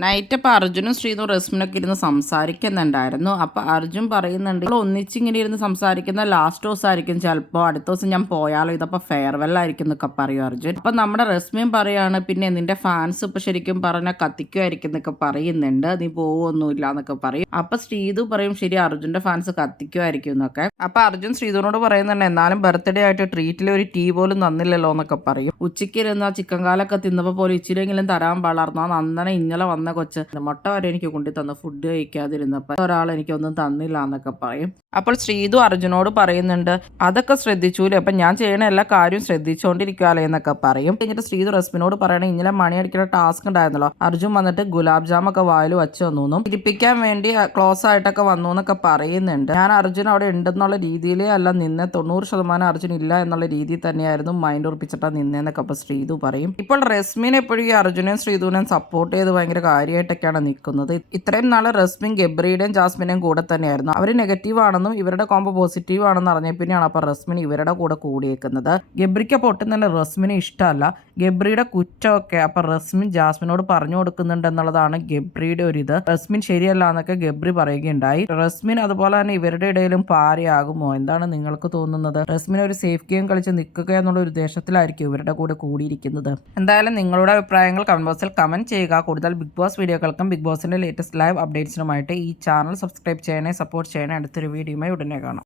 Night അപ്പോൾ അർജുനും ശ്രീതും റസ്മിനൊക്കെ ഇരുന്ന് സംസാരിക്കുന്നുണ്ടായിരുന്നു. അപ്പോൾ അർജുൻ പറയുന്നുണ്ട്, നിങ്ങൾ ഒന്നിച്ചിങ്ങനെ ഇരുന്ന് സംസാരിക്കുന്ന ലാസ്റ്റ് ദിവസമായിരിക്കും, ചിലപ്പോൾ അടുത്ത ദിവസം ഞാൻ പോയാലോ, ഇതപ്പോൾ ഫെയർവെൽ ആയിരിക്കും എന്നൊക്കെ പറയും അർജുൻ. അപ്പം നമ്മുടെ റസ്മിയും പറയാണ്, പിന്നെ നിന്റെ ഫാൻസ് ഇപ്പോൾ ശരിക്കും പറഞ്ഞാൽ കത്തിക്കുമായിരിക്കും എന്നൊക്കെ പറയുന്നുണ്ട്, നീ പോവൊന്നുമില്ല എന്നൊക്കെ പറയും. അപ്പം ശ്രീതു പറയും, ശരി അർജുൻ്റെ ഫാൻസ് കത്തിക്കുമായിരിക്കും എന്നൊക്കെ. അപ്പം അർജുൻ ശ്രീതുവിനോട് പറയുന്നുണ്ട്, എന്നാലും ബർത്ത്ഡേ ആയിട്ട് ട്രീറ്റിൽ ഒരു ടീ പോലും തന്നില്ലല്ലോ എന്നൊക്കെ പറയും. ഉച്ചയ്ക്ക് ഇരുന്ന് ആ ചിക്കൻ കാലൊക്കെ തിന്നപ്പോൾ പോലും ഇച്ചിരിയെങ്കിലും തരാൻ പാടായിരുന്നു. ആ നന്ദന ഇന്നലെ വന്ന കൊച്ച് മുട്ട വരെ എനിക്ക് കൊണ്ടു തന്നു, ഫുഡ് കഴിക്കാതിരുന്നപ്പോൾ ഒരാൾ എനിക്കൊന്നും തന്നില്ല എന്നൊക്കെ പറയും. അപ്പോൾ ശ്രീതു അർജുനോട് പറയുന്നുണ്ട്, അതൊക്കെ ശ്രദ്ധിച്ചൂലേ, അപ്പം ഞാൻ ചെയ്യണ എല്ലാ കാര്യവും ശ്രദ്ധിച്ചുകൊണ്ടിരിക്കുകയല്ലേ എന്നൊക്കെ പറയും. എന്നിട്ട് ശ്രീതു റസ്മിനോട് പറയണേ, ഇന്നലെ മണി അടിക്കുന്ന ടാസ്ക് ഉണ്ടായിരുന്നല്ലോ, അർജുൻ വന്നിട്ട് ഗുലാബ് ജാമൊക്കെ വായിൽ വെച്ച് വന്നു, ഇരിപ്പിക്കാൻ വേണ്ടി ക്ലോസ് ആയിട്ടൊക്കെ വന്നു എന്നൊക്കെ പറയുന്നുണ്ട്. ഞാൻ അർജുൻ അവിടെ ഉണ്ടെന്നുള്ള രീതിയിലേ അല്ല നിന്നെ, 90% അർജുൻ ഇല്ല എന്നുള്ള രീതിയിൽ തന്നെയായിരുന്നു മൈൻഡ് ഉറപ്പിച്ചിട്ടാ നിന്നേന്നൊക്കെ അപ്പോൾ ശ്രീതു പറയും. ഇപ്പോൾ റസ്മിൻ എപ്പോഴും ഈ അർജുനെയും ശ്രീതുവിനെയും സപ്പോർട്ട് ചെയ്ത് ഭയങ്കര കാര്യമായിട്ടൊക്കെയാണ് നിൽക്കുന്നത്. ഇത്രയും നാളെ റസ്മിൻ ഗബ്രിയുടെയും ജാസ്മിനെയും കൂടെ തന്നെയായിരുന്നു. അവർ നെഗറ്റീവ് ആണെന്നും ഇവരുടെ കോമ്പോ പോസിറ്റീവ് ആണെന്ന് അറിഞ്ഞ പിന്നെയാണ് അപ്പോൾ റസ്മിൻ ഇവരുടെ കൂടെ കൂടിയേക്കുന്നത്. ഗബ്രിക്ക് അപ്പോൾ ഒട്ടും തന്നെ റസ്മിനെ ഇഷ്ടമല്ല, ഗബ്രിയുടെ കുറ്റമൊക്കെ അപ്പോൾ റസ്മിൻ ജാസ്മിനോട് പറഞ്ഞു കൊടുക്കുന്നുണ്ട് എന്നുള്ളതാണ് ഗബ്രിയുടെ ഒരു ഇത്. റസ്മിൻ ശരിയല്ല എന്നൊക്കെ ഗബ്രി പറയുകയുണ്ടായി. റസ്മിൻ അതുപോലെ തന്നെ ഇവരുടെ ഇടയിലും പാരയാകുമോ, എന്താണ് നിങ്ങൾക്ക് തോന്നുന്നത്? റസ്മിൻ ഒരു സേഫ് ഗെയിം കളിച്ച് നിൽക്കുക എന്നുള്ള ഒരു ഉദ്ദേശത്തിലായിരിക്കും ഇവരുടെ കൂടെ കൂടിയിരിക്കുന്നത്. എന്തായാലും നിങ്ങളുടെ അഭിപ്രായങ്ങൾ കമന്റ് ബോക്സിൽ കമന്റ് ചെയ്യുക. കൂടുതൽ ബിഗ് ബോസ് വീഡിയോകൾക്കും ബിഗ് ബോസിന്റെ ലേറ്റസ്റ്റ് ലൈവ് അപ്ഡേറ്റ്സിനുമായിട്ട് ഈ ചാനൽ സബ്സ്ക്രൈബ് ചെയ്യണേ, സപ്പോർട്ട് ചെയ്യണേ. അടുത്തൊരു വീഡിയോയുമായി ഉടനെ കാണാം.